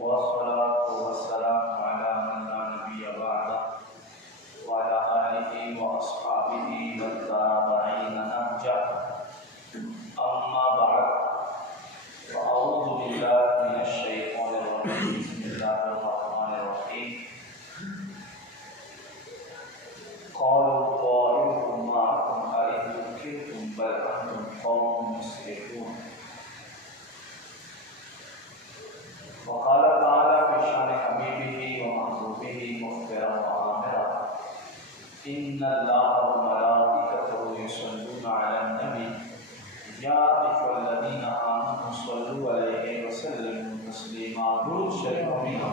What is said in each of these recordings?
वस्सलातु वस्सलामु अला मन ला नबिय्य बअदह व अला आलिहि व अस्हाबिहि वत्ताबिईन नहजह अम्मा बअद फ़अऊज़ु बिल्लाहि मिनश शैतानिर रजीम बिस्मिल्लाहिर रहमानिर रहीम क़ालू ताइरुकुम मअकुम अइन ज़ुकिरतुम बल अंतुम क़ौमुन मुस्रिफून वक़ाल तआला फ़ी शान हबीबिही व महबूबिही मुख़्बिरन व आमिरन इन्नल्लाहा व मलाइकतहु युसल्लूना अलन नबी या अय्युहल्लज़ीना आमनू सल्लू अलैहि व सल्लिमू तस्लीमा। दुरूद शरीफ पढ़ना।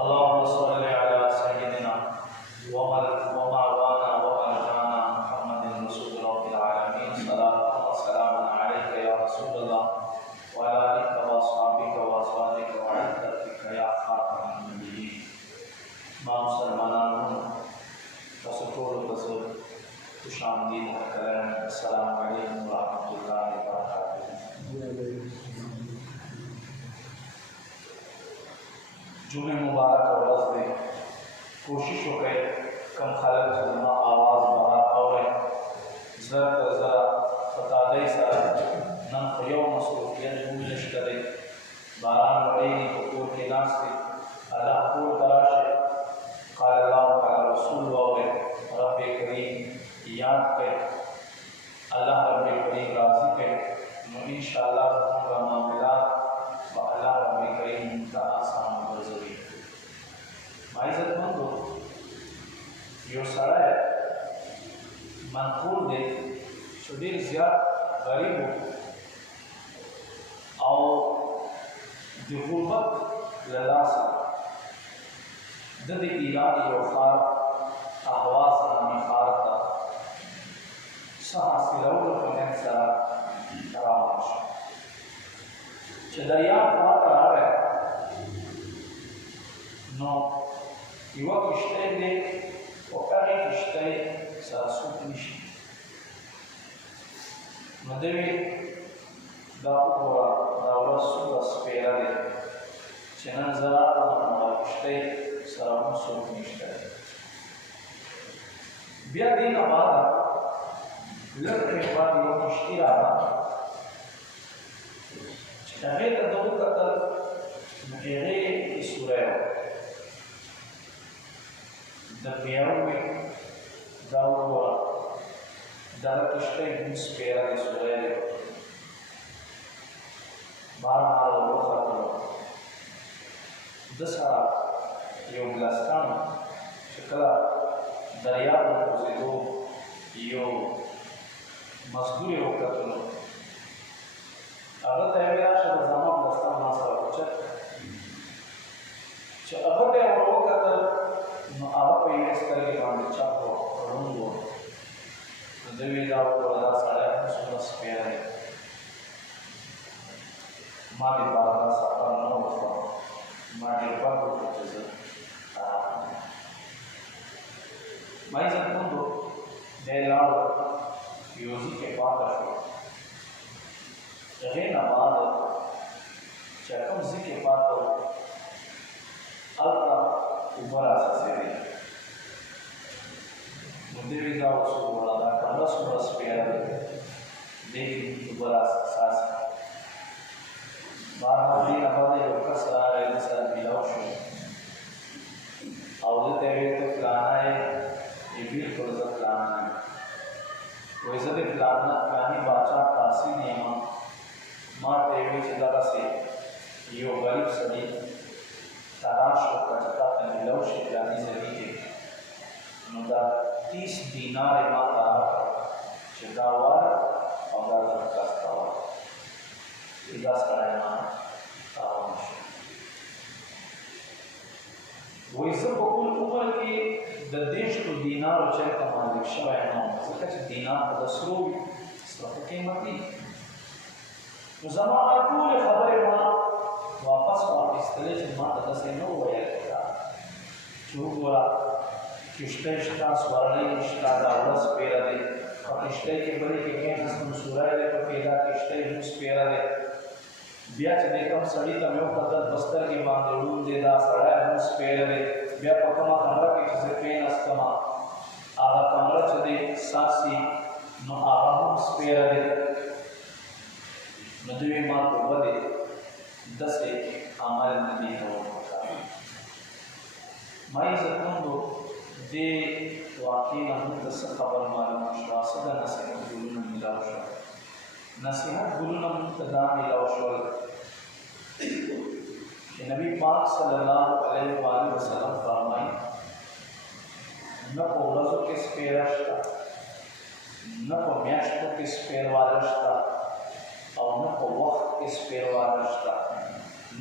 अल्लाहुम्मा सल्लि अला सय्यिदिना व मौलाना व मरजाना मुहम्मदिन रसूलिल आलमीन सल्लल्लाहु व सल्लम अलैका या रसूलल्लाह व अला आलिका व अस्हाबिका व अज़वाजिका व इत्तबिका या खातमन नबिय्यीन। मुसलमानों कसोटोल कसो खुशामदीद करें। अस्सलामु अलैकुम व रहमतुल्लाहि व बरकातुहू। जुमे मुबारक रोज़ में कोशिश करे कम खलक जमा आवाज़ बाहर और ज़रा फतादे सर नन खयो मसरूफियत जुमिश करे बारान वडेनी को के नास्ते अल्लाह को तराशे क़ाल अल्लाह क़ाल रसूल और रब करीम याद कर अल्लाह रब करीम राज़ी कर इंशाअल्लाह का मामला व अल्लाह रब करीम का आसान गुज़री। माइज़त मंदो यो सड़ा मनकूल दे शुदीर ज़्याद गरीब और दिगुबत ललासा दद ईरान यो खार आवाज़ नामी खारता सहासिलौल फनें सरा तराश चदरिया फात आवे नो युवा किश्ते दे ओकरे किश्ते सरसुत निशी मदेवी दाऊरा दाऊरा सुबह स्पेरा दे चनन जरा और किश्ते सरसुत निश्ते बिया दिन आबाद लड़के बाद युवा किश्ती रहा चने का दो कतल मेरे की सूरह दरमियान में दाऊरा दारा किश्ते मुझ पेरा की सूरह बार बार वो खातर दसा यो गलास्तान शक्ला दरिया को दो यो मजदूर हो कतलो अगर तैयार शब्द ज़माम गलास्तान मासरा कुछ अगर तैयार हो कतल न आप पे इस तरह के काम चाहो रूंगो देवी दाव को अदा सारा सुबह स्पेरा है माली बागा सारा नौ उसका माली बागो कुछ जैसे माइज़त मंदो देलाड़ योजी के बाद रखो जगह नबाद चकम जी के बाद तो अल्का ऊपर आ सकते हैं मुद्दे का उसको बोला था कमरा सुबह स्पेयर देखिए ऊपर आ सकते बार बार ये नबाद है उसका सारा है सारा मिलाओ शो और ये तेरे तो प्लान है ये भी थोड़ा सा प्लान है वैसे भी प्लान प्लानी बाचा कासी नियम माँ तेरे चिल्ला से यो गरीब सदी तराश को कचता मिलाओ शे प्लानी से लीजिए नुदा 30 दीनार माता चिदावर और दादा कस्तावर इजाज़ कराना तावाश वो इसे बकुल ऊपर की ददेश तो दीनार और चेक का मालिक शवाय ना ज़िक्र दीनार का दसरो इसका कीमती तो ज़माना पूरे खबरें माँ वापस तले से माँ तथा से नो हुआ है जो बोला किश्ते शिका स्वरणी शिका दावस पेरा दे और किश्ते के बड़े के जिसको सूरह दे तो पेरा किश्ते मुझ पेरा दे بیا چې کوم سړی ته یو قدر بستر کې باندې روم دی دا سړی نو سپیر دی بیا په کومه کمره کې چې زه کېناستم هغه کمره چې دی ساسي نو هغه هم سپیر دی نو دوی ما ته ودې داسې عمل نه دی کول ما عزتمندو دې واقعي نه موږ ته څه خبر معلومه شوه څه د نصیحت ګلونه میلاو شول نصیحت ګلونه موږ ته دا میلاو شول چې نبي پاک صلی الله علیه و آله وسلم فرمایي نه په ورځو کې سپیره شته نه په میاشتو کې سپیرواله شته او نه په وخت کې سپیرواله شته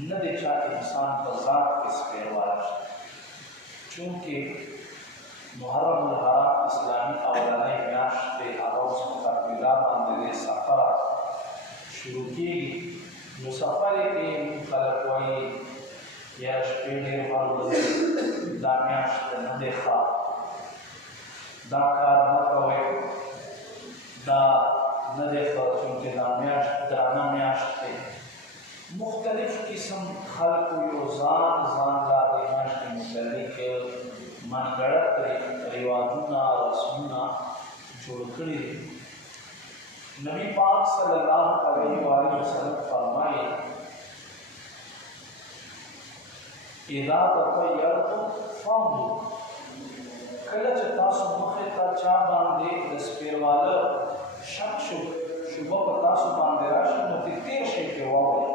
نه د چا انسان په ذات کې سپیرواله شته چونکې محرم الحرام اسلامی اولنۍ میاشت دی هغه اوس مستقبلا باندې د سفر شروع کېږي نو سفر کې خلک وایي یا شپې ډېر مال ورځي دا میاشت نه دی ښه دا کار مه کوئ دا نه دی ښه چونکې دا میاشت درانه میاشت دی مختلف قسم خلقو یو ځان لا د میاشتې متعلق منګړت رواجونه رسمونه جوړ کړي دي نبی پاک صلی الله علیه و آله وسلم فرمایي اذا تطیرتم فانظروا کله چې تاسو مخې ته چا باندې د سپیرواله شک شبه په تاسو باندې راشي نو تیر شئ پرې واورئ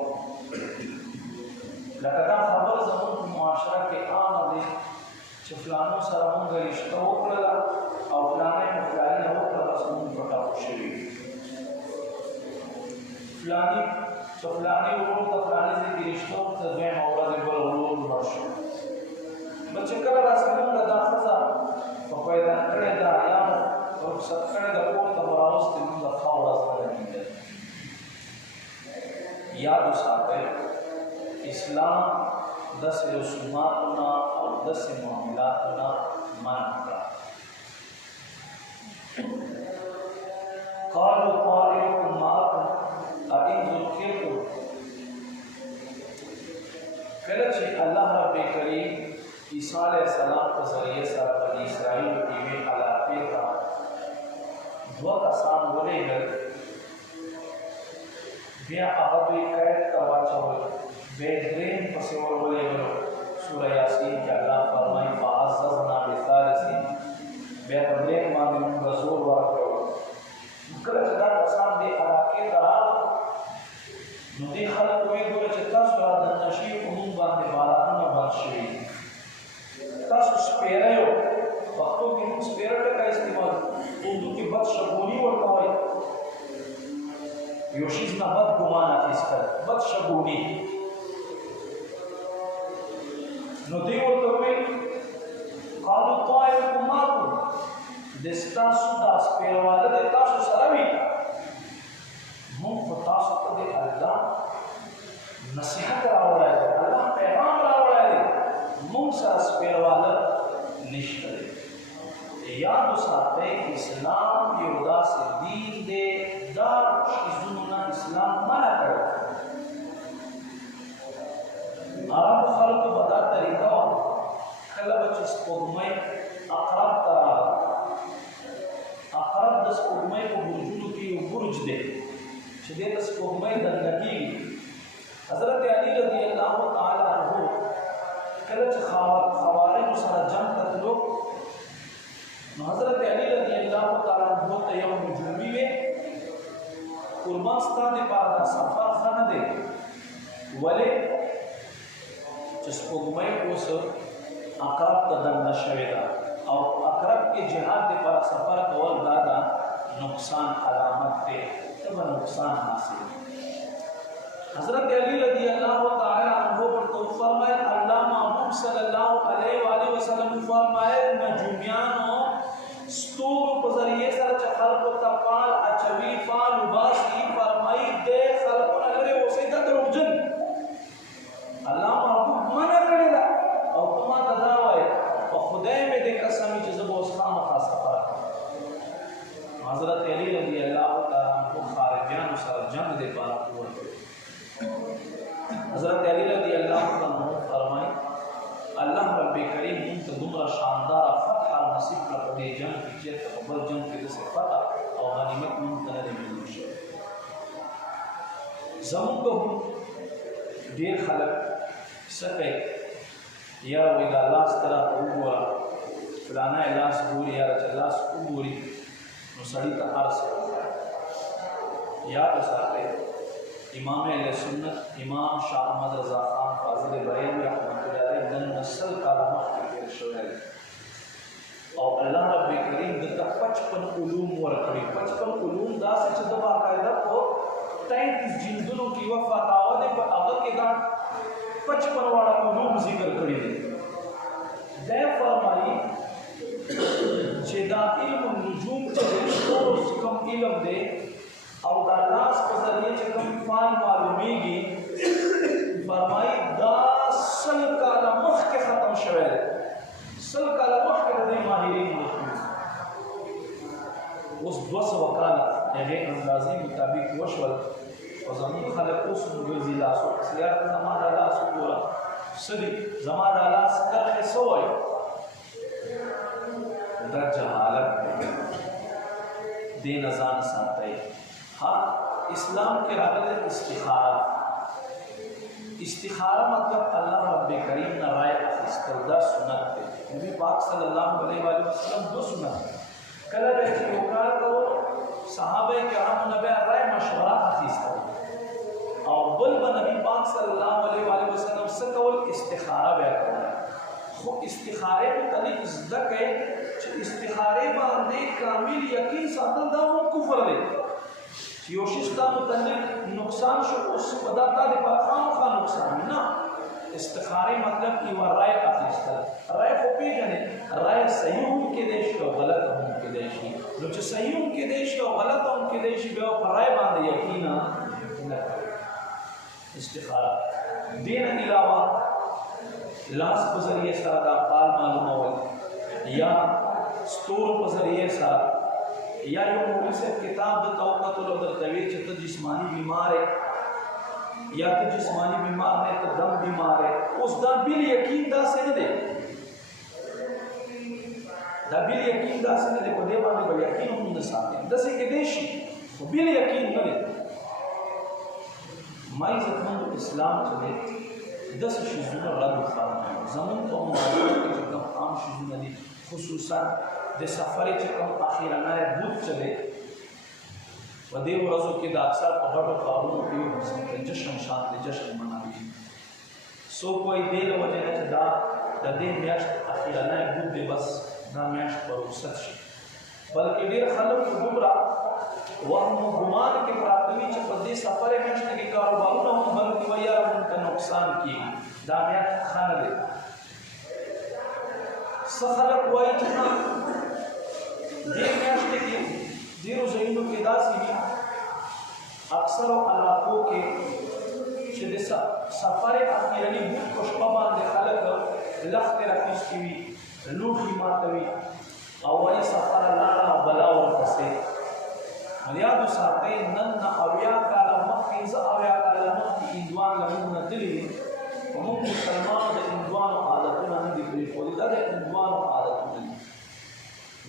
لکه دا خبر زموږ په معاشره کې عامه دی چې فلانو سره مونږ رشته وکړله او فلانی مو فلاني وکړه بس مونږ په ټاپو شوي فلاني چې فلاني ورور ته فلاني ځای کې رشته وکړه دویمه ورځ یې بل ورور مړ شو بل چې کله راسي مونږ دا ښځه په پیدا کړې ده یا مو رخصت کړې ده کور ته مو راوستې مونږ ښه ورځ نه لګېدل یاد وساتئ اسلام داسې رسوماتونه او داسې معاملاتونه منع کړه قالوا طائركم معكم أئن ذكرتم کله چې الله رب کریم عیسی علیه السلام په ذریعه سره بني اسرائیل کې یوې علاقې ته دوه کسان ولېږل بیا هغه دوی قید ته واچول بهترین پسې ورولېږلو سوره یاسین کې الله فرمایي فعززنا بثالث بیا په درېیم باندې موږ زور ورکړو کله چې دا کسان دې علاقې ته راغلل نو دې خلک وایي ګوره چې تاسو رادننه شئ په موږ باندې بارانونه بند شوي تاسو سپیره یو پښتو کې موږ سپیره ټکه استعمال اردو کې بدشګوني ورته وایي یو شیز نه بد ګمان اخیستل بدشګوني نو دی ورته وایي قالوا طائركم معكم د ستاسو دا سپیرواله د تاسو سره وي موږ په تاسو ته د الله نصیحت راوړی دی الله پیغام راوړی دی موږ سره سپیرواله نشته دی یاد وساتئ اسلام یو داسې دین دی دا شیزونو نه اسلام منع کړی عربو خلقو به دا طریقه وه کله به چې سپوږمۍ عقرب ته راغله عقرب د سپوږمۍ په برجونو کې یو برج دی چې دې ته سپوږمۍ دننه کېږي حضرت علي رضی الله تعالی عنه کله چې خوارجو سره جنګ ته تلو نو حضرت علي رضی الله تعالی عنه ته یو نجومي وی قربان ستا دپاره دا سفر ښه نه دی ولې چې سپوږمۍ اوس عقرب ته دننه شوې ده او عقرب کې جهاد دپاره سفر کول دا د نقصان علامت دی ته به نقصان حاصل حضرت علی رضی الله تعالی عنہ ورته فرمایل الله محمد صلی الله علیه و آله وسلم فرمایل نجومیانو ستورو په ذریعه سره چې خلقو ته فال اچوي فال وباسي فرمایي دې خلقونه لري اوسې دا دروغجن الله محبوب منع کړی ده او ته ماته دا وایې په خدای مې دې قسم چې زه به اوس خامخا سفر کوم حضرت علی رضی الله تعالی عنہ خارجیانو سره جنګ دپاره ووتل हज़रत अली रज़ी अल्लाह अन्हु फरमाए अल्लाह रब्बे करीम मुंत दुमरा शानदार फतह नसीब का बने जंग की चेत बल जंग के से फतह और गनीमत मुंत ने मिली शे जमून को ढेर खलक सके या वे अल्लाह तरह हुआ फलाना इलाज पूरी या अल्लाह पूरी मुसड़ी तहार से या तो साथे इमाम अहले सुन्नत इमाम शाह अहमद रज़ा खान फाजिल बरेलवी रहमतुल्लाह अलैह नन नस्ल का लमह के शोहर और अल्लाह रब्बे करीम दता 55 उलूम वरकड़ी 55 उलूम दास से दबा कायदा को 33 जिंदुलों की वफा दावत पर अगर के गांठ 55 वाला उलूम जिक्र करी दे फरमाई जेदा इल्म नुजूम चले कम इल्म दे और दालास के जरिए से कम फाल मालूमेगी फरमाई दा सल का लमख के खत्म शवेल सल का लमख के रदी माहिरीन उस 200 वकालत ये अंदाज़े मुताबिक वशवल और ज़मीन खलक उस गुज़िला सो सियार ज़मान अल्लाह सो पूरा सदी ज़मान अल्लाह कर के सोए दर जहालत दिन अजान साथे हाँ इस्लाम के रागले इस्तिखारा मतलब अल्लाह रब्बे करीम न राय इस्तदा सुन्नत है नबी पाक सल्लल्लाहु अलैहि वसल्लम दो सुन्नत कला जैसे होकार को सहाबे किराम नबी राय मशवरा इस्ता और बल नबी पाक सल्लल्लाहु अलैहि वसल्लम से कौल इस्तिखारा बयान करना वो इस्तिखारे में तनिक ज़िक्र है कि इस्तिखारे बांधे कामिल यकीन साधन दा वो कुफर दे योशिस्ता मुतल्लिक नुकसान शो उस पदार्थ दे पाखाम का नुकसान ना इस्तिखारे मतलब कि वो राय अफिस्ता राय को पे जाने राय सही हो के देश और गलत हो के देश जो जो सही हो के देश और गलत हो के देश बे और राय बांधे यकीन ना इस्तिखारा दिन अलावा लाश के जरिए सारा का पाल मालूम हो या स्टोर के जरिए सारा या यो मूवी से किताब द तौक़तुल उदर तवीज तो जिस्मानी बीमार है या तो जिस्मानी बीमार है तो दम बीमार है उस दा बिल यकीन दा से न दे दा बिल यकीन दा से न दे को दे बाने को यकीन हम न साथे दसे के देशी वो बिल यकीन न दे माई ज़तमंद इस्लाम चले 10 चीज़ों रद्द फरमाए ज़मीन तो मालूम के जब आम चीज़ों ने खुसूसन दे सफर के कम आखिराना बुध चले वदे वरज़ों के दाक्सर पकड़ काबू के हसन जश्न शांत जश्न मनावी सो कोई देर वजह से दा दिन मैच आखिराना बुध दे बस ना मैच पर उसत बल्कि देर खलक गुबरा वह गुमान के प्राथमिक च पदे सफर में के कारोबार न हो बल्कि वया उनका नुकसान की दामिया खाना दे सखलक वही चना देर मैच के देर जहीनों के दासी भी अक्सर इलाकों के शिदसा सफर अखीरनी बुत को शबान दे खलक लफ्त रखिस की लूटी मातवी और वही सफर लाना बला और फसे मर्याद साथे नन अव्या काला मक्की ज अव्या काला मक्की इंद्वान लमुन दिली हम मुसलमान द इंद्वान आदतुन नदी पे फौलिदा द इंद्वान आदतुन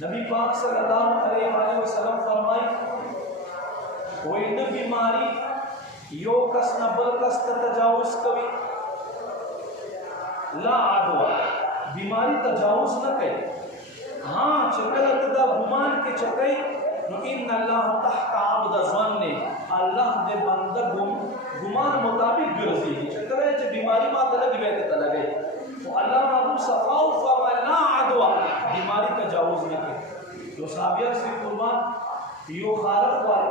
नबी पाक सल्लल्लाहु अलैहि वसल्लम फरमाई कोई न बीमारी यो कस न बल कस तजावुज कभी ला आदवा बीमारी तजावुज न करे हां चकल तदा गुमान के चकई नो इन अल्लाह तहता अब्द ज़न्ने अल्लाह दे बंदा गुमान मुताबिक गिरजी चकरे च बीमारी मा तलग बेत तलगे तो अल्लाह माबू सफाउ फवला अदवा बीमारी तजावुज न के जो साबिया से कुर्बान यो खारफ वाल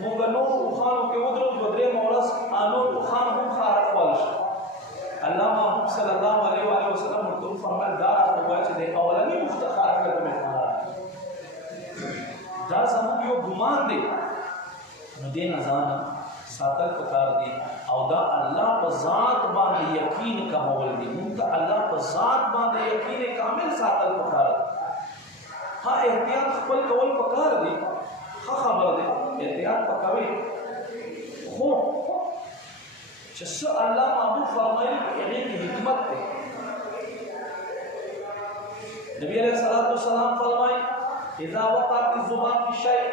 मुगनो खान के उधर बदरे मौलस आनो खान हम खारफ वाल अल्लाह माबू सल्लल्लाहु अलैहि वसल्लम मुतम फरमाया दार हुआ च दे अवलनी मुफ्तखार कर में दा समूह यो गुमान दे नदे नजाना सातल पकार दे और दा अल्लाह पर ज़ात बांधे यकीन का मौल दे उनका अल्लाह पर ज़ात बांधे यकीन कामिल सातल पकार हाँ एहतियात खपल कवल पकार दे हाँ खबर दे एहतियात पकावे हो چې څه الله محبوب فرمایي هغې کې حکمت دی. نبی علیہ الصلوۃ والسلام فرمایي اذا وقعت الذباب في شيء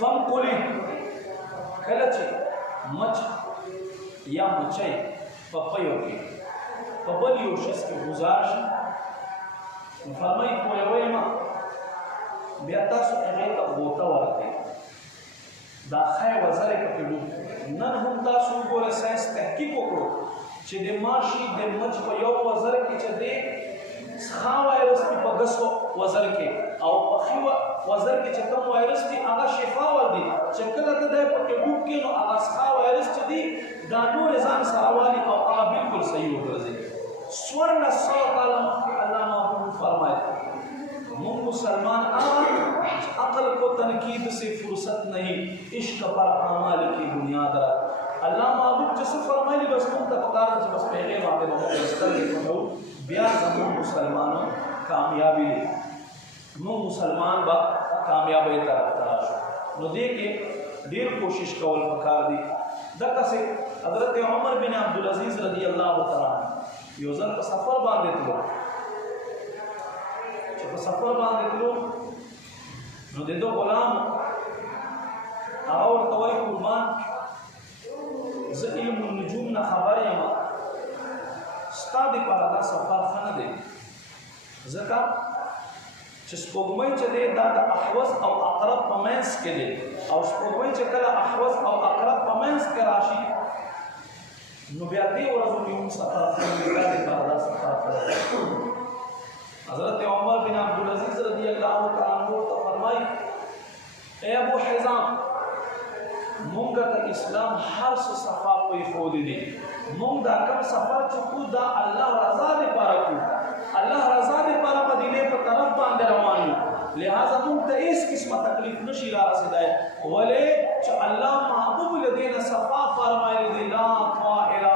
فانقله، کله چې مچ یا مچۍ په پیو کې په بل یو شخص کې گزار شي، نو فرمایي پوهوئ ما بیا تاسو هغې ته غوټه ورکړئ، دا ښی وزرې پکې ډوب. نن هم تاسو وګورئ ساینس تحقیق وکړو چې د ماشي د مچ په یو وزر کې چې دی ښه وایرس دي په ګسو وزر کې، او په ښي وزر کې چې کوم وایرس دي هغه شفاول دي، چې کله ته دی پکې ډوب کړې نو هغه ښه وایرس چې دي دا نور ځان سره والي او هغه بالکل صحیح وګرځي. 1400 کاله مخکې الله محبوب فرمایي مون مسلمان عقل کو تنقید سے فرصت نہیں، عشق پر اعمال کی بنیاد رکھ. اللہ محبوب جس فرمائے بس مون ته پکار چې بس پہلے باندې مو استل کو بیا زمون مسلمانوں کامیابی لے مون مسلمان با کامیابی طرف تراشو. نو دې کې ډیر کوشش کول پکار دي. دغه سه حضرت عمر بن عبدالعزیز رضی الله تعالی یو ځل په سفر باندې تلو، په سفر باندې تلو نو د دوه غلام هغه ورته وایي قربان زه علم النجوم نه خبر یم، ستا دپاره دا سفر ښه نه دی، ځکه چې سپوږمۍ چې دی دا د احوص او اقرب په منځ کې دی، او سپوږمۍ چې کله احوص او اقرب په منځ کې راشي نو بیا دې ورځو کې هم سفر ښه نه دی، دا دپاره دا سفر ښه دی. حضرت عمر بن عبدالعزیز رضی اللہ تعالیٰ عنہ فرمائی اے ابو حزام مونگا تا اسلام ہر سے صفا کوئی خود دی، مونگ دا کم سفر چکو دا اللہ رضا دے پارا کو، اللہ رضا دے پارا مدینے پر طرف باندے روانی، لہذا مونگ تا اس قسم تکلیف نشی را رسیدائے ولے چا اللہ محبوب لدین صفا فرمائی لدی لا طائرہ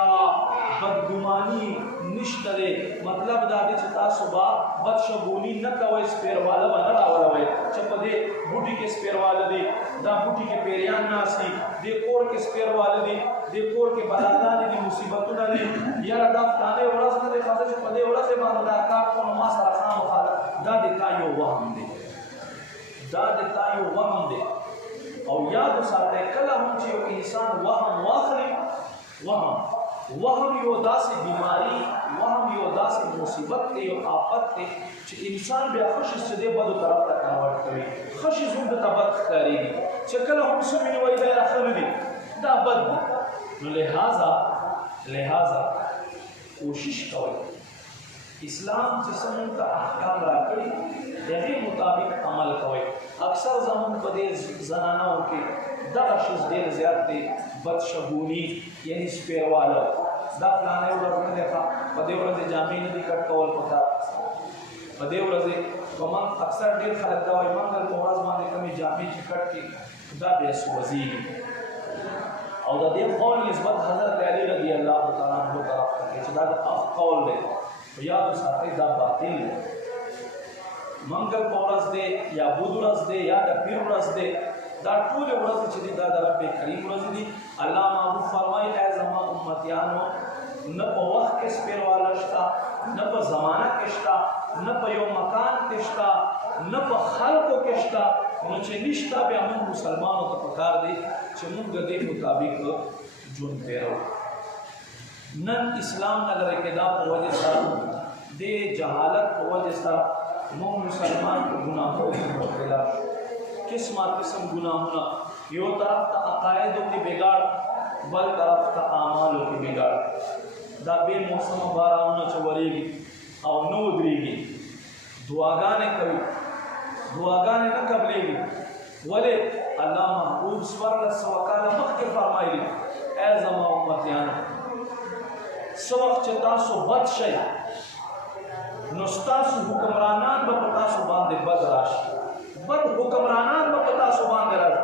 بدگمانی نشته دی، مطلب دا دی چې تاسو به بدشګوني نه کوئ، سپیرواله به نه راوروئ چې په دې بوټي کې سپیرواله دی، دا بوټي کې پیریان ناست دي، دې کور کې سپیرواله دي، دې کور کې بلاګانې دي، مصیبتونه دي، یاره دا فلانې ورځ نه دی ښځه چې په دې ورځې باندې دا کار کوم نو ما سره خامخا ده، دا د تا یو وهم دی، دا د تا یو وهم دی. او یاد وساتئ کله هم چې یو انسان وهم واخلي، وهم یو داسې بیماری، وهم یو داسې مصیبت دی، یو آفت دی چې انسان بیا خوشي چې دی بدو طرف ته کنورټ کوي، خوشي زوم د ته بد ښکارېږي چې کله هم څه ویني وایي دا یاره ښه نه دي، دا بد دي. نو لہذا کوشش کوئ اسلام چې څه موږ ته احکام راکړي د هغې مطابق عمل کوئ. اکثر زموږ په دې زنانو کې دغه شیز ډېر زیات دی، بدشګوني یعنې سپیرواله، دا فلانې ورځ نه دی ښه، په دې ورځې جامې نه دي کټ کول پکار، په دې ورځې په من اکثر ډېر خلک دا وایي منګل په ورځ باندې کومې جامې چې کټ کړي دا بیا سوځېږي. او د دې قول نسبت حضرت علی رضی الله تعالی عنہ طرف ته چې دا د قول دی، یاد وساتئ دا باطل دی. منګل په ورځ دی یا بود ورځ دی یا د پیر ورځ دی، دا ټول ورځې چې دي دا د رب کریم ورځې دي. الله محبوب فرمایي ای زما امتیانو نه په وخت کې سپیرواله شته، نه په زمانه کې شته، نه په یو مکان کې شته، نه په خلکو کې شته، نو چې نشته بیا موږ مسلمانو ته پکار دی چې موږ د دې مطابق ژوند تېروو. نن اسلام نه لرې کېدا په وجې سره د جهالت په وجې سره موږ مسلمان په ګناهونو کې مبتلا شو، قسمه قسم ګناهونه، یو طرف ته عقایدو کې بګاړ، بل طرف ته اعمالو کې بګاړ، دا بې موسمه بارانونه چې ورېږي او نه ودرېږي، دعاګانې کوي، دعاګانې نه قبلېږي. ولې الله محبوب 1400 کاله مخکې فرمایلي ای زما امتیانو څه وخت چې تاسو بد شئ نو ستاسو حکمرانان به په تاسو باندې بد راشي، بد حکمرانان به په تاسو باندې راشي.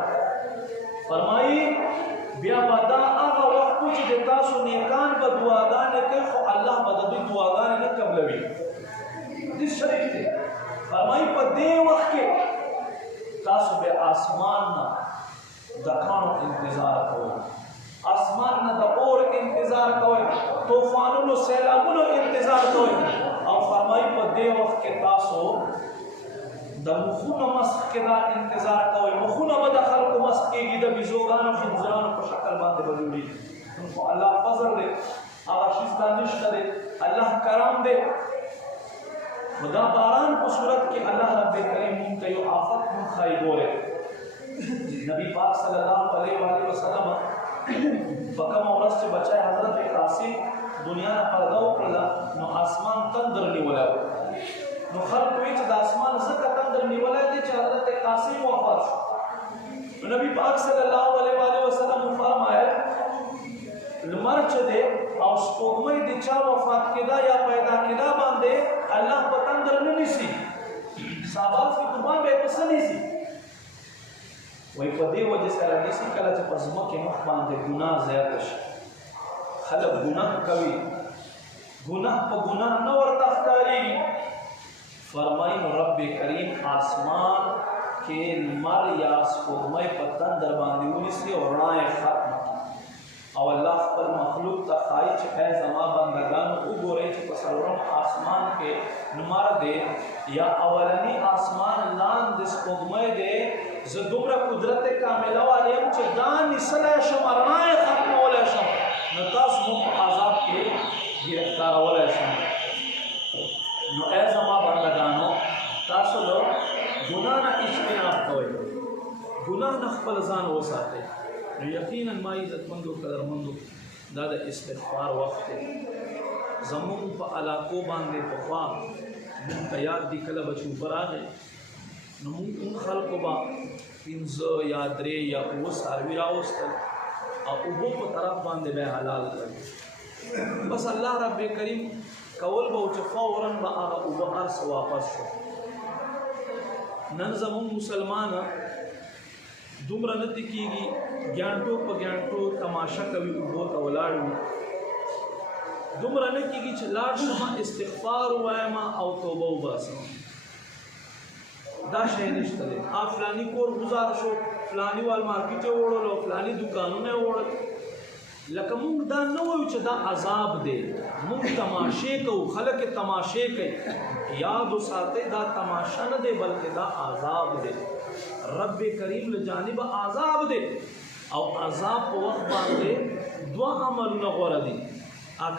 فرمایي بیا به دا هغه وخت و چې د تاسو نیکان به دعاګانې کوي خو الله به د دوی دعاګانې نه قبلوي. حدیث شریف دی. فرمایي په دې وخت کې تاسو به آسمان نه د کاڼو انتظار کوئ، آسمان انتظار کوئ طوفانونو سیلابونو انتظار کوئ او فرمایي په دې وخت کې تاسو د مخونو مسخ کې دا انتظار کوئ مخونه به د خلکو مسخ کېږي د بیزوګانو خنزیرانو په شکل باندې به جوړېږي خو الله فضل دی هغه شیز دا نشته دی الله کرم دی نو دا باران په صورت کې الله رب کریم مونږ ته یو آفت هم ښایي ګورئ نبی پاک صلی الله علیه وسلم په کومه ورځ چې بچی حضرت قاسم دنیا نه پرده وکړله نو آسمان تندر نیولی و نو خلق وی چې د اسمان ځکه تندر نیولی دی چې حضرت قاسم وفات شو نبی پاک صلی الله علیه وسلم فرمایل لمر چې دی او سپوږمۍ د چا وفات کېدا یا پیدا کېدا باندې الله په تندر نه نیسي صحابه فکر باندې په څه نیسي وایي په دې وجه سره نیسي کله چې په ځمکې مخ باندې ګناه زیاته شي خلک ګناه کوي ګناه په ګناه نه ورته ښکارېږي فرمایي نو رب کریم آسمان کې لمر یا سپوږمۍ په تندر باندې ونیسي او رڼا یې ختمه او الله خپل مخلوق ته ښایي چې ای زما بندګانو وګورئ چې په څلورم آسمان کې لمر دی یا اولني آسمان لاندې سپوږمۍ دی زه دومره قدرت کامله والی یم چې دا نیسلی شم رڼا یې ختمولی شم نو تاسو مو په عذاب کې ګرفتارولی شم نو ای زما بندګانو تاسو له ګناه نه اجتناب کوئ ګناه نه خپل ځان وساتئ نو یقینا ما عزتمندو قدرمندو دا د استغفار وخت دی زمونږ په علاقو باندې پخوا مونږ ته یاد دي کله به چې اوبه راغی نو مونږ خلکو به 5 یا 3 یا 9 څاروي راوستل او اوبو په طرف باندې به حلال کړل بس الله رب کریم کول به چې فورا به هغه اوبه هر څه واپس شو نن زمونږ مسلمانه دومره نه دي کېږي ګیانټو په ګیانټو تماشه کوي اوبو ته ولاړ وي دومره نه کېږي چې لاړ شم استغفار ووایم او توبه وباسم دا شی نشته دی فلاني کور ګزار شو فلاني وال مارکیټ یې وړل او فلاني دوکانونه یې وړل لکه مونږ دا نه وایو چې دا عذاب دی مونږ تماشې کوو خلک یې تماشې کوي یاد وساتئ دا تماشه نه دی بلکې دا عذاب دی رب کریم له جانب عذاب دی او عذاب په وخت باندې دوه عملونه غوره دي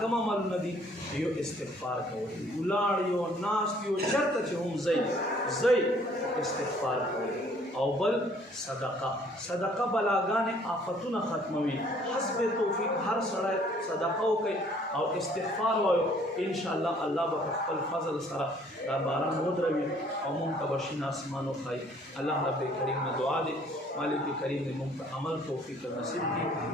کوم عملونه دي یو استغفار کول ولاړ یو ناست یو چرته چې هم زی استغفار کول او بل صدقه بلاګانې آفتونه ختموي حسب توفیق هر سړی صدقه وکړي او استغفار وایو ان شاء الله الله به خپل فضل سره دا باران ودروي او مونږ ته به شین اسمان وښایي الله رب کریم نه دعا دی مالک کریم دې مونږ ته عمل توفیق نصیب کړي